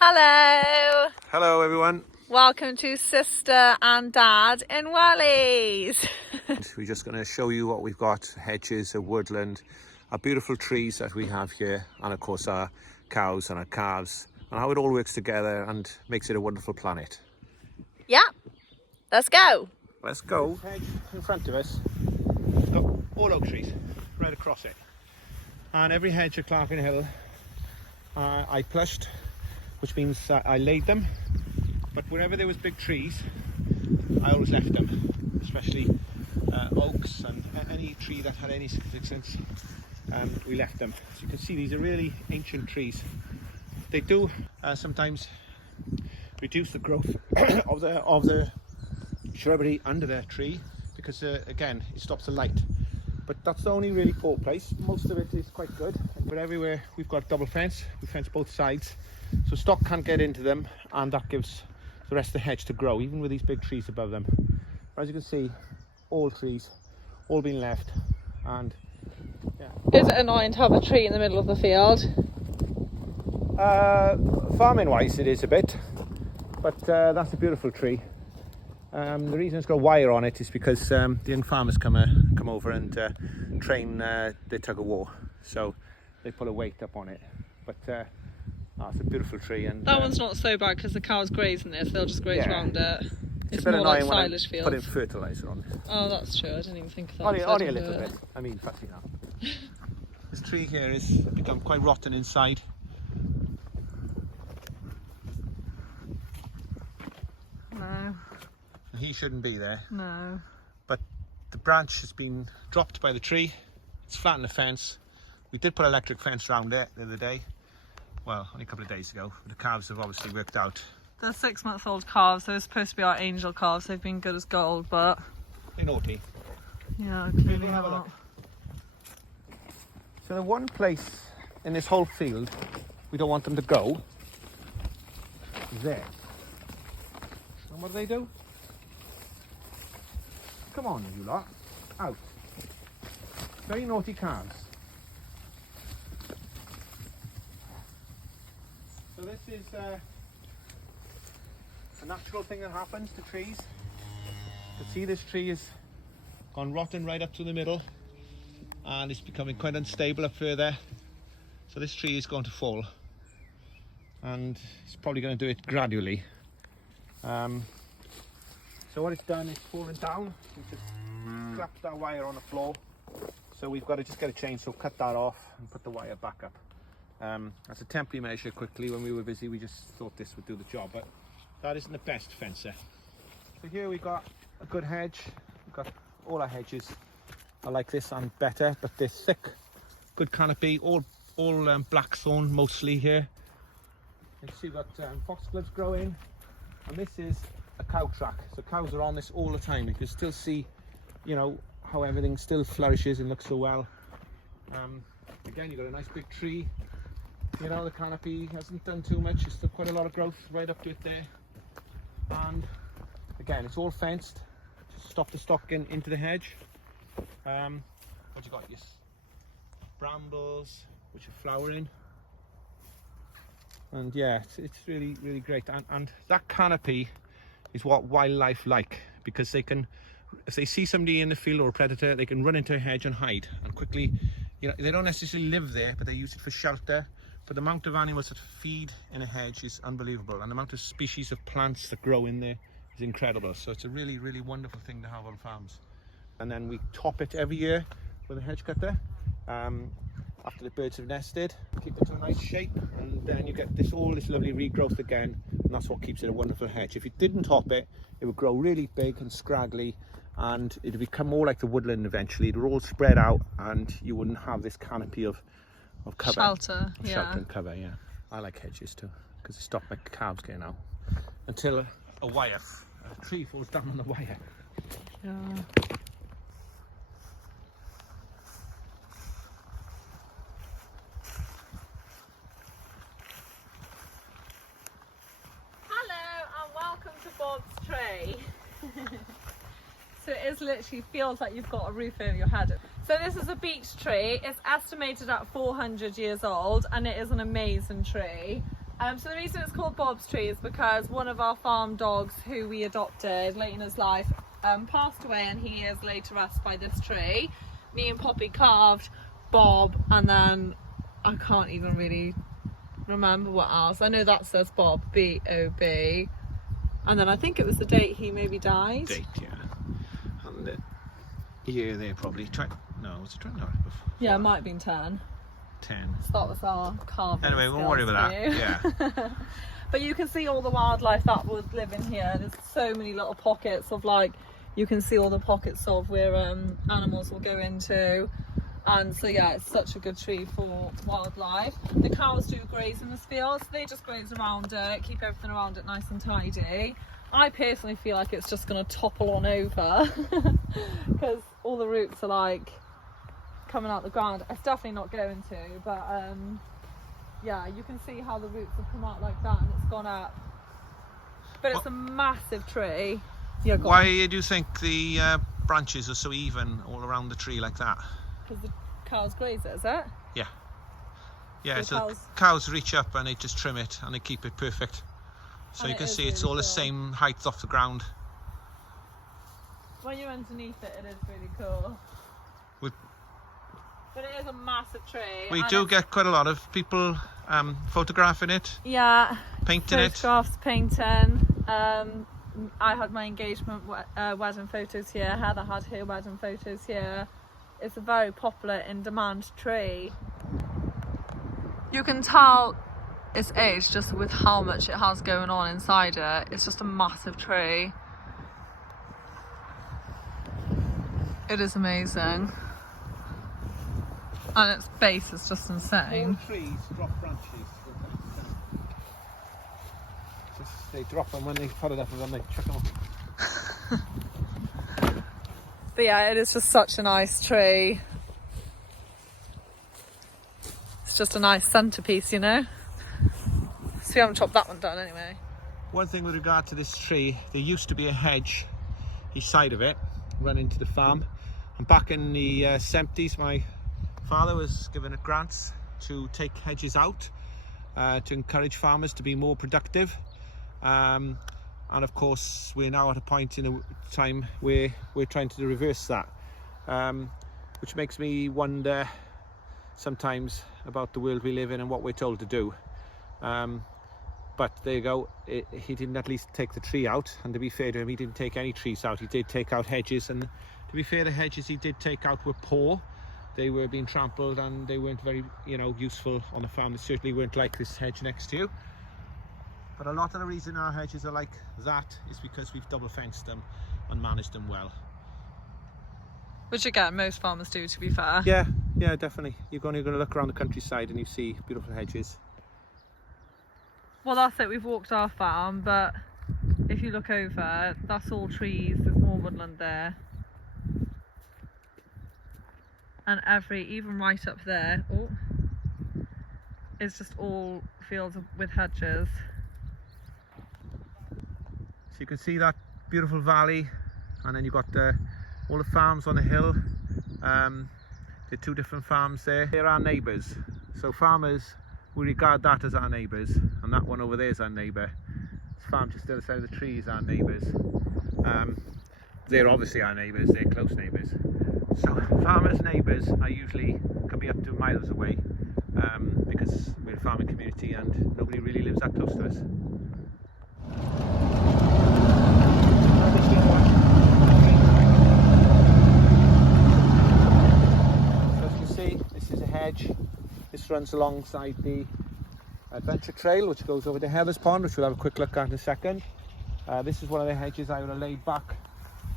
Hello! Hello everyone. Welcome to Sister and Dad in Wellies. We're just going to show you what we've got: hedges, a woodland, our beautiful trees that we have here, and of course our cows and our calves, and how it all works together and makes it a wonderful planet. Yeah, let's go. Let's go. Hedge in front of us, it's got all oak trees right across it, and every hedge at Clarkin Hill I plushed, which means I laid them, but wherever there was big trees I always left them, especially oaks and any tree that had any significance. We left them. So you can see these are really ancient trees. They do sometimes reduce the growth of the shrubbery under the tree because again it stops the light, but that's the only really poor place. Most of it is quite good, but everywhere we've got double fence. We fence both sides so stock can't get into them, and that gives the rest of the hedge to grow, even with these big trees above them. As you can see, all trees, all being left. And yeah. Is it annoying to have a tree in the middle of the field? Farming wise it is a bit, but that's a beautiful tree. The reason it's got a wire on it is because the young farmers come over and train their tug of war, so they put a weight up on it. But it's a beautiful tree. And that one's not so bad because the cows graze in this, they'll just graze around it. It's a bit more like annoying silage fields. Putting fertiliser on it. Oh, that's true. I didn't even think of that. Only a little bit. I mean, fussy now. This tree here has become quite rotten inside. No. He shouldn't be there. No. But the branch has been dropped by the tree. It's flattened the fence. We did put electric fence around it the other day. Well, only a couple of days ago. The calves have obviously worked out. They're 6-month-old calves. They're supposed to be our angel calves. They've been good as gold, but They're naughty. yeah, clearly Have a not. look. So the one place in this whole field we don't want them to go is there. And what do? Come on, you lot. Out. Very naughty calves. So this is a natural thing that happens to trees. You can see this tree has gone rotten right up to the middle, and it's becoming quite unstable up further. So this tree is going to fall, and it's probably going to do it gradually. So what it's done is fallen down. We've just clapped that wire on the floor. So we've got to just get a chainsaw, cut that off and put the wire back up. That's a temporary measure. Quickly, when we were busy, we just thought this would do the job, but that isn't the best fencer. So here we've got a good hedge. We've got all our hedges are like this and better, but they're thick, good canopy, all blackthorn mostly here. You can see we've got foxgloves growing, and this is a cow track, so cows are on this all the time. You can still see, you know, how everything still flourishes and looks so well. Again, you've got a nice big tree. You know, the canopy hasn't done too much. There's still quite a lot of growth right up to it there. And again, it's all fenced to stop the stock into the hedge. What you got? Yes, brambles which are flowering. And yeah, it's really, really great. And that canopy is what wildlife like, because they can, if they see somebody in the field or a predator, they can run into a hedge and hide and quickly, you know, they don't necessarily live there, but they use it for shelter. But the amount of animals that feed in a hedge is unbelievable, and the amount of species of plants that grow in there is incredible. So it's a really, really wonderful thing to have on farms. And then we top it every year with a hedge cutter after the birds have nested, keep it to a nice shape, and then you get all this lovely regrowth again, and that's what keeps it a wonderful hedge. If you didn't top it, it would grow really big and scraggly, and it would become more like the woodland eventually. It would all spread out, and you wouldn't have this canopy of cover. Shelter, yeah. Shelter and cover, yeah. I like hedges too, because they stop my calves getting out. Until a tree falls down on the wire. Yeah. Bob's tree. So it is literally feels like you've got a roof over your head. So this is a beech tree. It's estimated at 400 years old, and it is an amazing tree. So the reason it's called Bob's tree is because one of our farm dogs who we adopted late in his life passed away, and he is laid to rest by this tree. Me and Poppy carved Bob, and then I can't even really remember what else. I know that says Bob, B-O-B, and then I think it was the date he maybe died. Date, yeah. And the year there probably. No, was it 20? No, yeah, it might have been 10. 10. So that was our carving. Anyway, we won't worry about that. Yeah. But you can see all the wildlife that would live in here. There's so many little pockets of, like, you can see all the pockets of where animals will go into. And so yeah, it's such a good tree for wildlife. The cows do graze in this field, so they just graze around it, keep everything around it nice and tidy. I personally feel like it's just going to topple on over because all the roots are like coming out the ground. It's definitely not going to, but yeah, you can see how the roots have come out like that and it's gone up. But it's a massive tree. Yeah, why do you think the branches are so even all around the tree like that? Because the cows graze it, is it? Yeah. Yeah, so cows reach up and they just trim it and they keep it perfect. So you can see it's all the same height off the ground. When you're underneath it, it is really cool. But it is a massive tree. We do get quite a lot of people photographing it. Yeah. Painting it. Photographs, painting. I had my engagement wedding photos here. Heather had her wedding photos here. It's a very popular, in-demand tree. You can tell its age just with how much it has going on inside it. It's just a massive tree. It is amazing. And its base is just insane. All trees drop branches. They drop them when they put it up and then they chuck them up. But yeah, it is just such a nice tree. It's just a nice centerpiece, you know. So we haven't chopped that one down anyway. One thing with regard to this tree, there used to be a hedge each side of it, running to the farm. And back in the 70s, my father was given grants to take hedges out to encourage farmers to be more productive. And of course we're now at a point in a time where we're trying to reverse that, which makes me wonder sometimes about the world we live in and what we're told to do. But there you go, he didn't at least take the tree out, and to be fair to him, he didn't take any trees out. He did take out hedges, and to be fair, the hedges he did take out were poor. They were being trampled and they weren't very, useful on the farm. They certainly weren't like this hedge next to you. But a lot of the reason our hedges are like that is because we've double fenced them and managed them well. Which again, most farmers do, to be fair. Yeah, definitely. You're going to look around the countryside and you see beautiful hedges. Well, that's it. We've walked our farm, but if you look over, that's all trees. There's more woodland there. And even right up there, it's just all fields with hedges. So you can see that beautiful valley, and then you've got all the farms on the hill. There are two different farms there. They're our neighbours. So farmers, we regard that as our neighbours, and that one over there is our neighbour. This farm just the other side of the tree is our neighbours. They're obviously our neighbours, they're close neighbours. So farmers' neighbours can be up to miles away, because we're a farming community and nobody really lives that close to us. So as you can see, this is a hedge. This runs alongside the adventure trail, which goes over to Heather's Pond, which we'll have a quick look at in a second. This is one of the hedges I would have laid back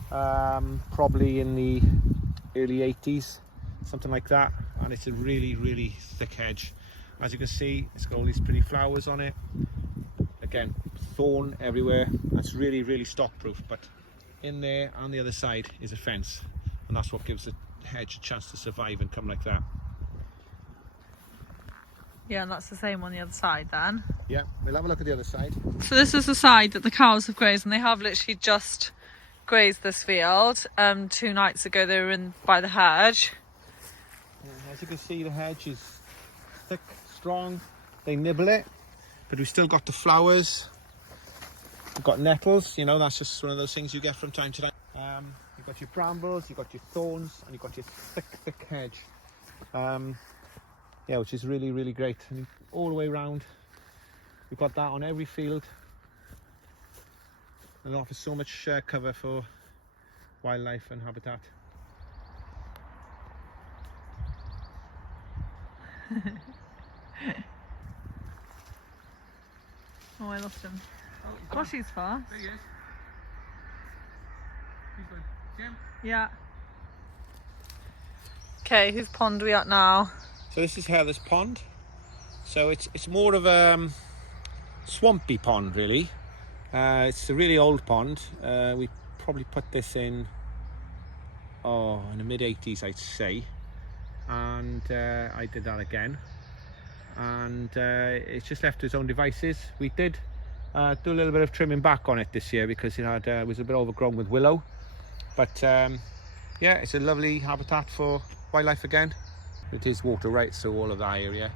probably in the early 80s, something like that, and it's a really, really thick hedge. As you can see, it's got all these pretty flowers on it. Again, thorn everywhere. That's really, really stock proof, but in there on the other side is a fence, and that's what gives the hedge a chance to survive and come like that. Yeah, and that's the same on the other side then. Yeah, we'll have a look at the other side. So this is the side that the cows have grazed, and they have literally just grazed this field. 2 nights ago they were in by the hedge. As you can see, the hedge is thick, strong. They nibble it, But we've still got the flowers. We've got nettles, you know, that's just one of those things you get from time to time. You've got your brambles, you've got your thorns, and you've got your thick hedge. Yeah, which is really, really great. And all the way around, we've got that on every field. And it offers so much cover for wildlife and habitat. Oh, I lost him. Gosh, he's fast. There he is. He's good. See him? Yeah. Okay, whose pond are we at now? So this is Heather's pond. So it's more of a swampy pond, really. It's a really old pond. We probably put this in the mid-80s, I'd say. And I did that again. And it's just left to its own devices. We did do a little bit of trimming back on it this year because it was a bit overgrown with willow. But yeah, it's a lovely habitat for wildlife again. It is water right through all of that area,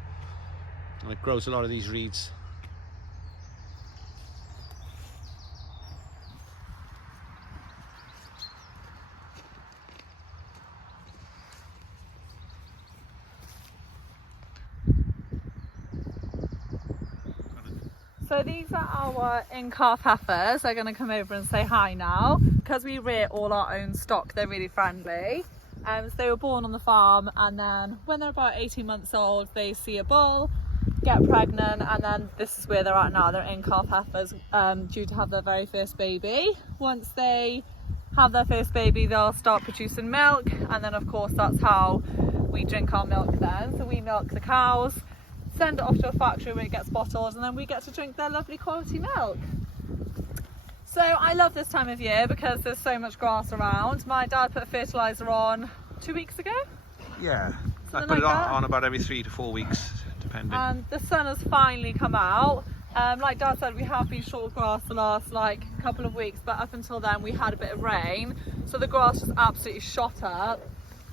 and it grows a lot of these reeds. So these are our in-calf heifers. They're going to come over and say hi now. Because we rear all our own stock, they're really friendly. So they were born on the farm, and then when they're about 18 months old, they see a bull, get pregnant, and then this is where they're at now. They're in-calf heifers, due to have their very first baby. Once they have their first baby, they'll start producing milk, and then of course that's how we drink our milk then. So we milk the cows, send it off to a factory where it gets bottled, and then we get to drink their lovely quality milk. So I love this time of year because there's so much grass around. My dad put fertiliser on 2 weeks ago. Yeah, I Something put it like that. on about every 3 to 4 weeks, depending. And the sun has finally come out. Like Dad said, we have been short of grass the last couple of weeks, but up until then we had a bit of rain, so the grass just absolutely shot up.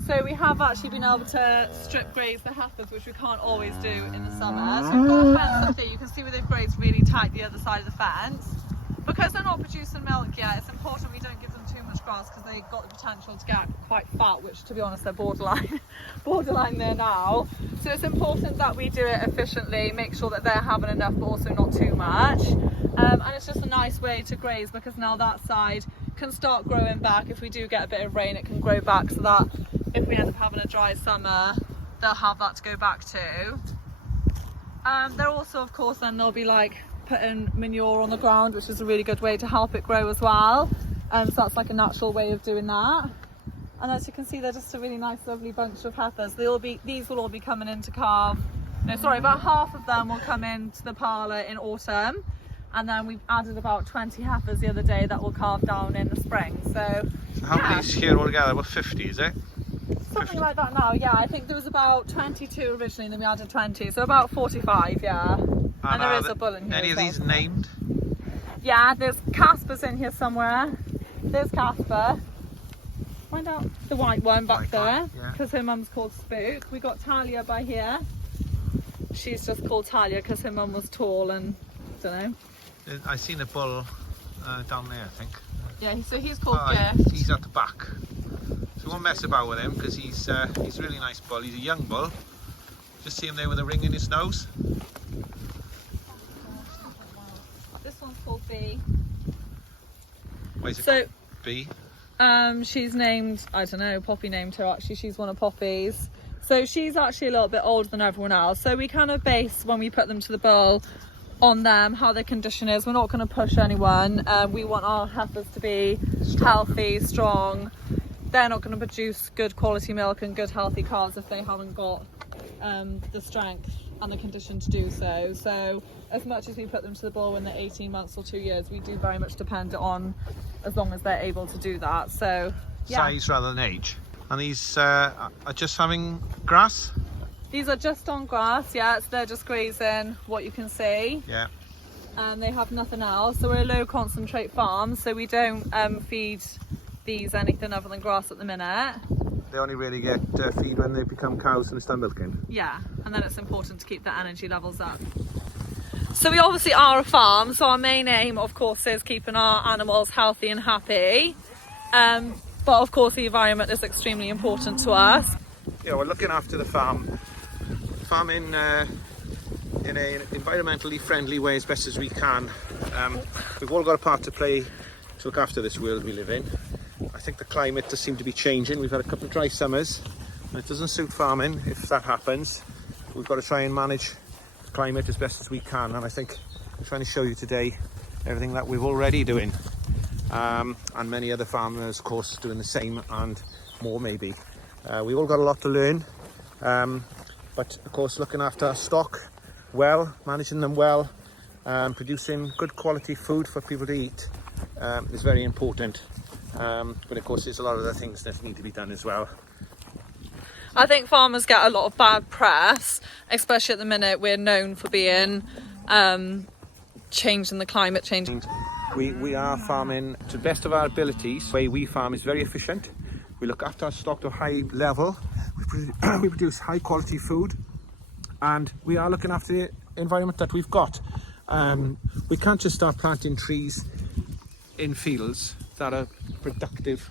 So we have actually been able to strip graze the heifers, which we can't always do in the summer. So we've got a fence up there. You can see where they've grazed really tight the other side of the fence. Because they're not producing milk yet, it's important we don't give them too much grass because they've got the potential to get quite fat, which to be honest they're borderline there now. So it's important that we do it efficiently, make sure that they're having enough but also not too much. And it's just a nice way to graze because now that side can start growing back. If we do get a bit of rain, it can grow back so that if we end up having a dry summer, they'll have that to go back to. They're also, of course, then they'll be putting manure on the ground, which is a really good way to help it grow as well. So that's like a natural way of doing that. And as you can see, they're just a really nice, lovely bunch of heifers. These will all be coming into calve. No, sorry, about half of them will come into the parlour in autumn. And then we've added about 20 heifers the other day that will calve down in the spring. So how many's here altogether? About 50, is it? Something 50. Like that now, yeah. I think there was about 22 originally, and then we added 20, so about 45, yeah. And there is a bull in here. Any of these named? Yeah, there's Casper's in here somewhere. There's Casper. Find out the white one back there, because her mum's called Spook. We got Talia by here. She's just called Talia because her mum was tall and don't know. I seen a bull down there, I think. Yeah, so he's called Gift. He's at the back. So we won't mess about with him because he's a really nice bull. He's a young bull. Just see him there with a ring in his nose. This one's called B. Why is it called B? She's named, I don't know, Poppy named her actually. She's one of Poppy's. So she's actually a little bit older than everyone else. So we kind of base when we put them to the bull on them, how their condition is. We're not going to push anyone. We want our heifers to be healthy, strong. They're not going to produce good quality milk and good healthy calves if they haven't got the strength and the condition to do so. So as much as we put them to the bull when they're 18 months or 2 years, we do very much depend on as long as they're able to do that. So yeah. Size rather than age. And these are just having grass? These are just on grass, yeah, so they're just grazing what you can see. Yeah. And they have nothing else. So we're a low concentrate farm, so we don't feed these anything other than grass at the minute. They only really get feed when they become cows and they start milking. Yeah, and then it's important to keep their energy levels up. So we obviously are a farm, so our main aim of course is keeping our animals healthy and happy, but of course the environment is extremely important to us. Yeah, we're looking after the farm, farming in an environmentally friendly way as best as we can. We've all got a part to play to look after this world we live in. I think the climate does seem to be changing. We've had a couple of dry summers and it doesn't suit farming if that happens. We've got to try and manage the climate as best as we can, and I think I'm trying to show you today everything that we're already doing, and many other farmers of course doing the same and more maybe. We've all got a lot to learn, but of course looking after our stock well, managing them well, producing good quality food for people to eat is very important. But of course there's a lot of other things that need to be done as well. I think farmers get a lot of bad press, especially at the minute. We're known for being changing the climate change. We are farming to the best of our abilities. The way we farm is very efficient. We look after our stock to a high level. We produce high quality food, and we are looking after the environment that we've got. We can't just start planting trees in fields that are productive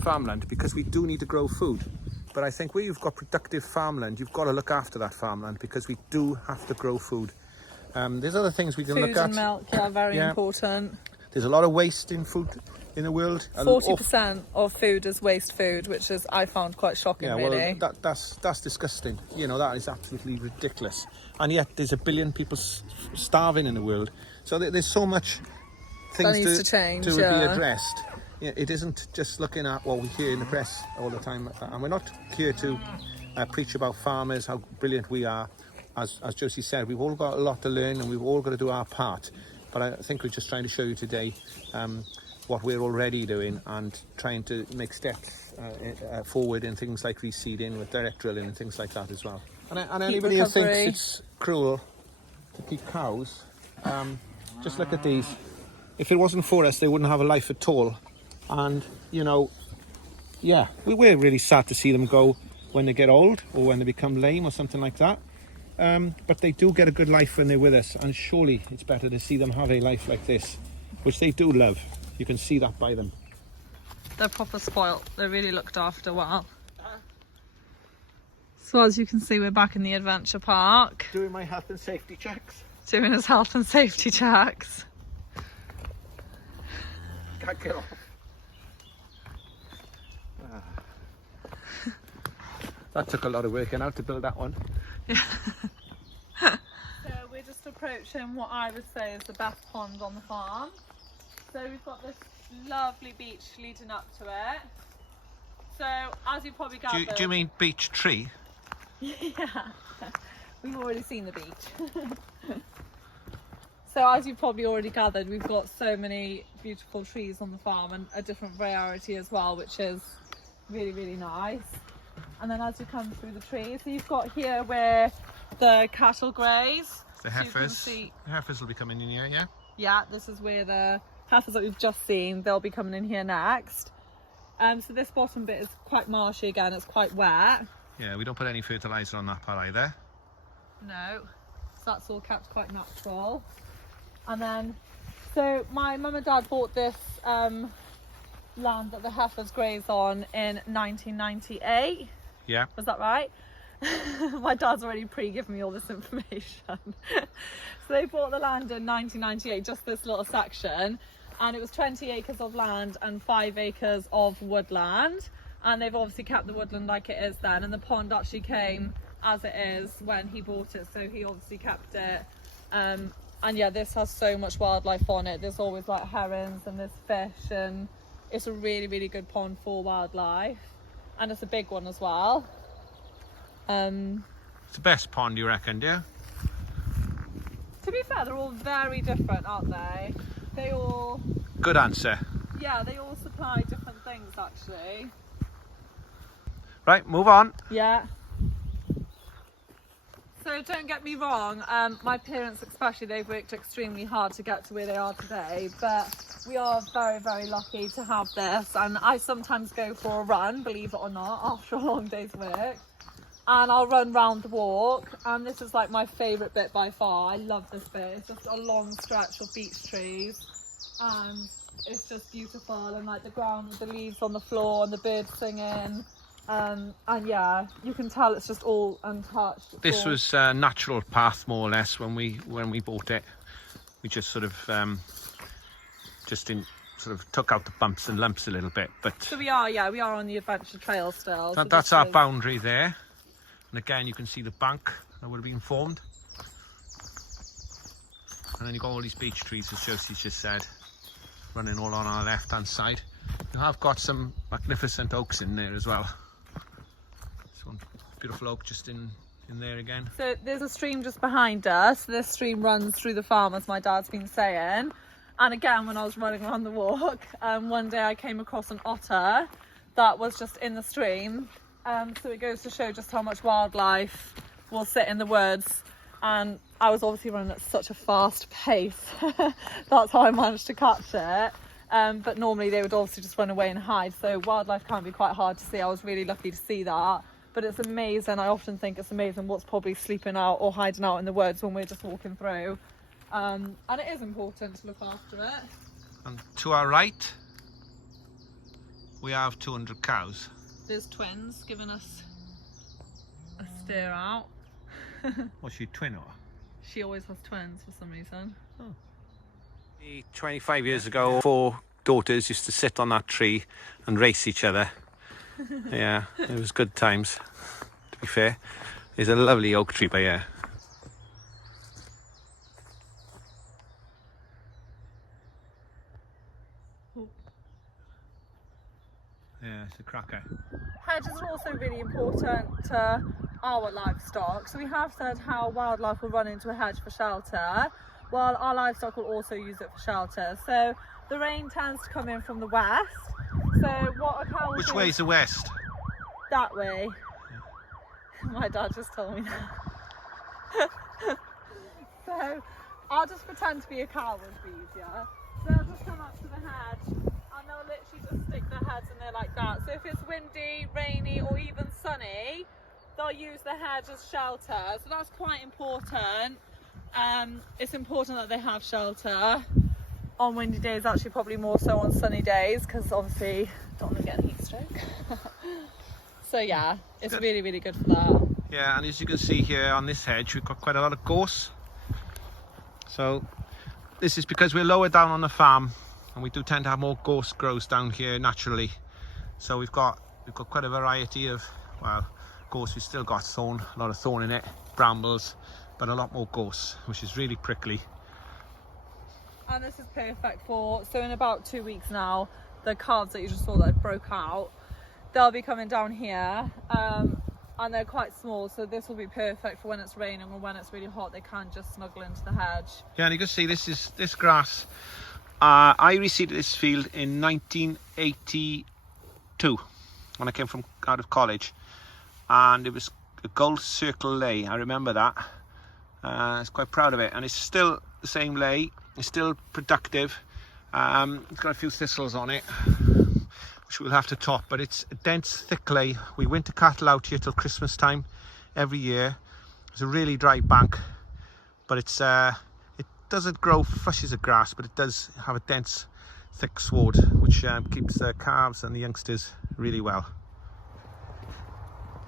farmland, because we do need to grow food. But I think where you've got productive farmland, you've got to look after that farmland, because we do have to grow food. There's other things we can look at. Food and milk, yeah, very important. There's a lot of waste in food in the world. 40% of food is waste food, which is, I found quite shocking, really. Well, that's disgusting. You know, that is absolutely ridiculous. And yet there's 1 billion people starving in the world. So there's so much things that needs to change, be addressed. It isn't just looking at what we hear in the press all the time, and we're not here to preach about farmers, how brilliant we are. As Josie said, we've all got a lot to learn and we've all got to do our part, but I think we're just trying to show you today what we're already doing and trying to make steps forward in things like reseeding with direct drilling and things like that as well. And anybody who thinks it's cruel to keep cows, just look at these. If it wasn't for us, they wouldn't have a life at all. And, you know, yeah, we're really sad to see them go when they get old or when they become lame or something like that. But they do get a good life when they're with us, and surely it's better to see them have a life like this, which they do love. You can see that by them. They're proper spoilt. They're really looked after well. So as you can see, we're back in the adventure park. Doing my health and safety checks. Doing his health and safety checks. Can't get off. That took a lot of working out to build that one. Yeah. So we're just approaching what I would say is the best pond on the farm. So we've got this lovely beach leading up to it. So as you probably gathered... Do you mean beach tree? Yeah, we've already seen the beach. So as you've probably already gathered, we've got so many beautiful trees on the farm, and a different variety as well, which is really, really nice. And then as you come through the trees, so you've got here where the cattle graze. The heifers. The heifers will be coming in here, yeah? Yeah, this is where the heifers that we've just seen, they'll be coming in here next. So this bottom bit is quite marshy again, it's quite wet. Yeah, we don't put any fertiliser on that part either. No, so that's all kept quite natural. And then, so my mum and dad bought this land that the heifers graze on in 1998. Yeah. Was that right? My dad's already pre-given me all this information. So they bought the land in 1998, just this little section, and it was 20 acres of land and 5 acres of woodland. And they've obviously kept the woodland like it is then, and the pond actually came as it is when he bought it, so he obviously kept it. And yeah, this has so much wildlife on it. There's always like herons and there's fish, and it's a really, really good pond for wildlife, and it's a big one as well. It's the best pond, you reckon, do you? To be fair, they're all very different, aren't they? They all... Good answer. Yeah, they all supply different things actually. Right, move on. Yeah. So don't get me wrong, my parents especially, they've worked extremely hard to get to where they are today, but we are very, very lucky to have this, and I sometimes go for a run, believe it or not, after a long day's work. and I'll run round the walk, and this is like my favourite bit by far. I love this bit. It's just a long stretch of beech trees, and it's just beautiful, and like the ground with the leaves on the floor and the birds singing, and yeah, you can tell it's just all untouched. This was a natural path, more or less, when we bought it. We just sort of took out the bumps and lumps a little bit, but so we are on the adventure trail still. That's our boundary there, and again you can see the bank that would have been formed, and then you've got all these beech trees, as Josie's just said, running all on our left hand side. You have got some magnificent oaks in there as well. This one, beautiful oak just in there again. So there's a stream just behind us. This stream runs through the farm, as my dad's been saying. And again, when I was running around the walk, one day I came across an otter that was just in the stream. So it goes to show just how much wildlife will sit in the woods. And I was obviously running at such a fast pace. That's how I managed to catch it. But normally they would obviously just run away and hide. So wildlife can be quite hard to see. I was really lucky to see that. But it's amazing. I often think it's amazing what's probably sleeping out or hiding out in the woods when we're just walking through. And it is important to look after it. And to our right, we have 200 cows. There's twins giving us a steer out. What's she, twin or? She always has twins for some reason. Oh. 25 years ago, 4 daughters used to sit on that tree and race each other. Yeah, it was good times, to be fair. There's a lovely oak tree by here. Yeah, it's a cracker. Hedges are also really important to our livestock. So we have said how wildlife will run into a hedge for shelter, while our livestock will also use it for shelter. So the rain tends to come in from the west. So what a cow will Which do, way is the west? that way. My dad just told me that. So I'll just pretend to be a cow would be easier. So they'll just come up to the hedge and they'll literally just stick their heads in there like that. So if it's windy, rainy or even sunny, they'll use the hedge as shelter. So that's quite important. It's important that they have shelter on windy days, actually probably more so on sunny days, because obviously don't want to get a heat stroke. So yeah, it's really, really good for that. Yeah, and as you can see here on this hedge, we've got quite a lot of gorse. So this is because we're lower down on the farm, and we do tend to have more gorse grows down here naturally. So we've got quite a variety of, well, gorse. We've still got thorn, a lot of thorn in it, brambles, but a lot more gorse, which is really prickly. And this is perfect for, so in about 2 weeks now, the calves that you just saw that broke out, they'll be coming down here, and they're quite small, so this will be perfect for when it's raining or when it's really hot. They can just snuggle into the hedge. Yeah, and you can see this grass. I reseeded this field in 1982 when I came from out of college, and it was a gold circle lay. I remember that. I was quite proud of it, and it's still the same lay. It's still productive. It's got a few thistles on it, which we'll have to top, but it's a dense, thick lay. We winter cattle out here till Christmas time every year. It's a really dry bank, but it doesn't grow flushes of grass, but it does have a dense, thick sward, which keeps the calves and the youngsters really well.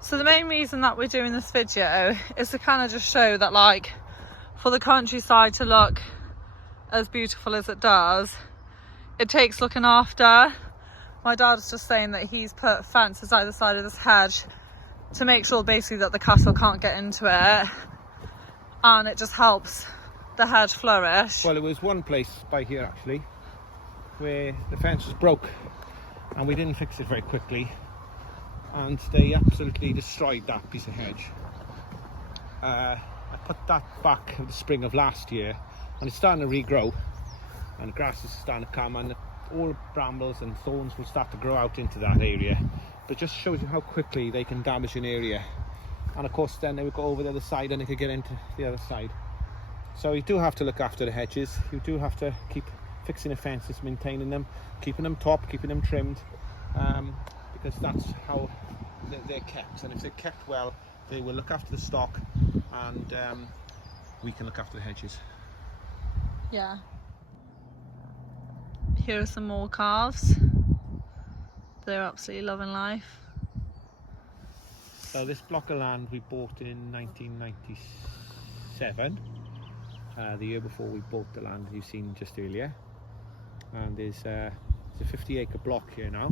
So the main reason that we're doing this video is to kind of just show that, like, for the countryside to look as beautiful as it does, it takes looking after. My dad's just saying that he's put fences either side of this hedge to make sure basically that the cattle can't get into it, and it just helps the hedge flourish. Well, it was one place by here actually where the fence was broke, and we didn't fix it very quickly, and they absolutely destroyed that piece of hedge. I put that back in the spring of last year, and it's starting to regrow, and the grass is starting to come, and all brambles and thorns will start to grow out into that area. But just shows you how quickly they can damage an area, and of course then they would go over the other side and they could get into the other side. So you do have to look after the hedges. You do have to keep fixing the fences, maintaining them, keeping them topped, keeping them trimmed, because that's how they're kept. And if they're kept well, they will look after the stock, and we can look after the hedges. Yeah. Here are some more calves. They're absolutely loving life. So this block of land we bought in 1997, the year before we bought the land you've seen just earlier, and it's a 50-acre block here now.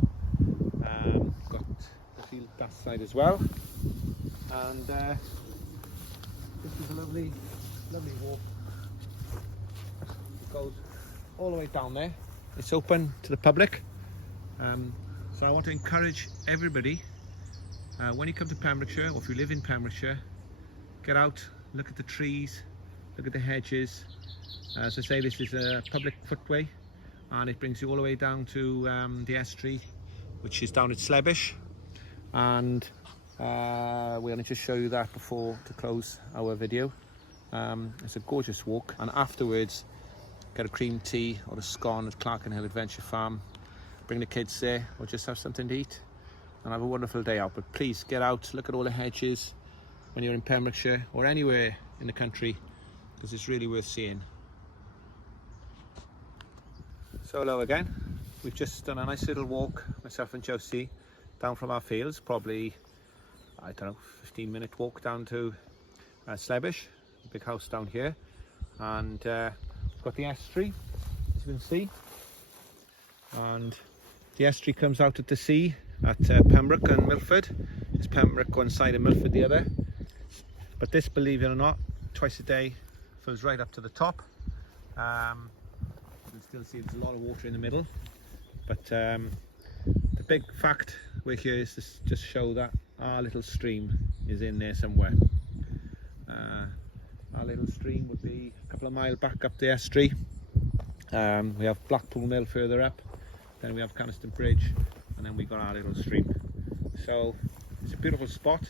Got the field that side as well, and this is a lovely walk. It goes all the way down there. It's open to the public, so I want to encourage everybody, when you come to Pembrokeshire, or if you live in Pembrokeshire, get out, look at the trees, look at the hedges. As I say, this is a public footway, and it brings you all the way down to the estuary, which is down at Slebish, and we're going to just show you that before to close our video. It's a gorgeous walk, and afterwards get a cream tea or a scone at Clerkenhill Adventure Farm, bring the kids there, or just have something to eat and have a wonderful day out. But please get out, look at all the hedges when you're in Pembrokeshire or anywhere in the country, because it's really worth seeing. So hello again, we've just done a nice little walk, myself and Josie, down from our fields, probably, I don't know, 15-minute walk down to Slebish, a big house down here, and we've got the estuary, as you can see, and the estuary comes out at the sea at Pembroke and Milford. It's Pembroke one side and Milford the other, but this, believe it or not, twice a day fills right up to the top. You can still see there's a lot of water in the middle, but the big fact we're here is to just show that our little stream is in there somewhere. Our little stream would be a couple of miles back up the estuary. We have Blackpool Mill further up, then we have Caniston Bridge, and then we got our little stream. So it's a beautiful spot.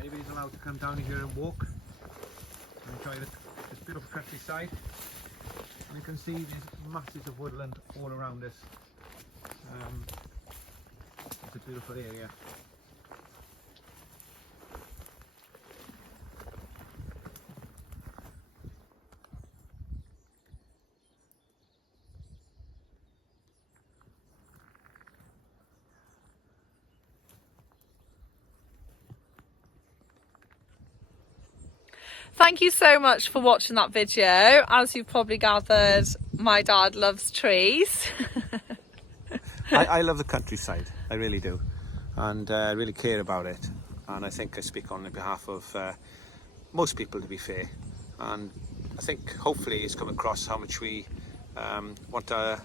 Anybody's allowed to come down here and walk and enjoy this beautiful countryside. And you can see there's masses of woodland all around us. It's a beautiful area. Thank you so much for watching that video. As you've probably gathered, my dad loves trees. I love the countryside, I really do, and I really care about it, and I think I speak on behalf of most people, to be fair, and I think hopefully it's come across how much we want our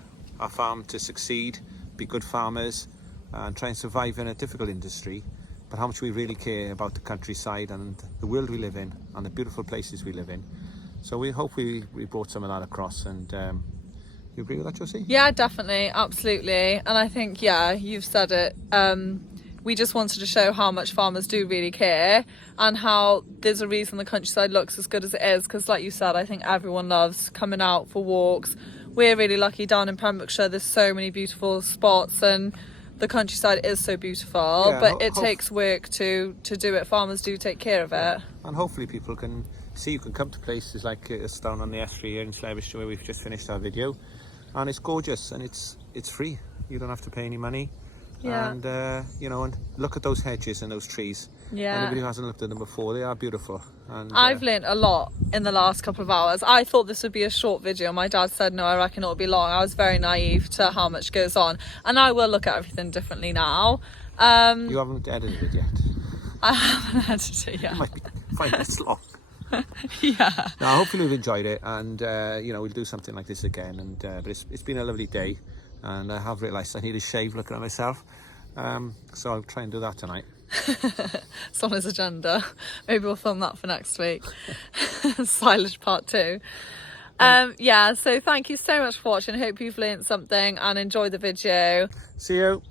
farm to succeed, be good farmers and try and survive in a difficult industry, but how much we really care about the countryside and the world we live in and the beautiful places we live in. So we hope we brought some of that across, and you agree with that, Josie? Yeah, definitely, absolutely. And I think, yeah, you've said it. We just wanted to show how much farmers do really care, and how there's a reason the countryside looks as good as it is, because like you said, I think everyone loves coming out for walks. We're really lucky down in Pembrokeshire, there's so many beautiful spots, and the countryside is so beautiful, yeah, but it takes work to do it. Farmers do take care of it. And hopefully people can see, you can come to places like us down on the estuary here in Slebish, where we've just finished our video, and it's gorgeous, and it's free. You don't have to pay any money. Yeah. And you know, and look at those hedges and those trees. Yeah. Anybody who hasn't looked at them before, they are beautiful. And I've learnt a lot in the last couple of hours. I thought this would be a short video. My dad said no, I reckon it'll be long. I was very naive to how much goes on, and I will look at everything differently now. you haven't edited it yet. I haven't edited it yet. It might be 5 minutes long. Yeah. Now, hopefully we've enjoyed it, and you know, we'll do something like this again. And but it's been a lovely day, and I have realised I need a shave looking at myself, so I'll try and do that tonight. It's on his agenda. Maybe we'll film that for next week. Silage part 2. Yeah, so thank you so much for watching. I hope you've learned something and enjoyed the video. See you.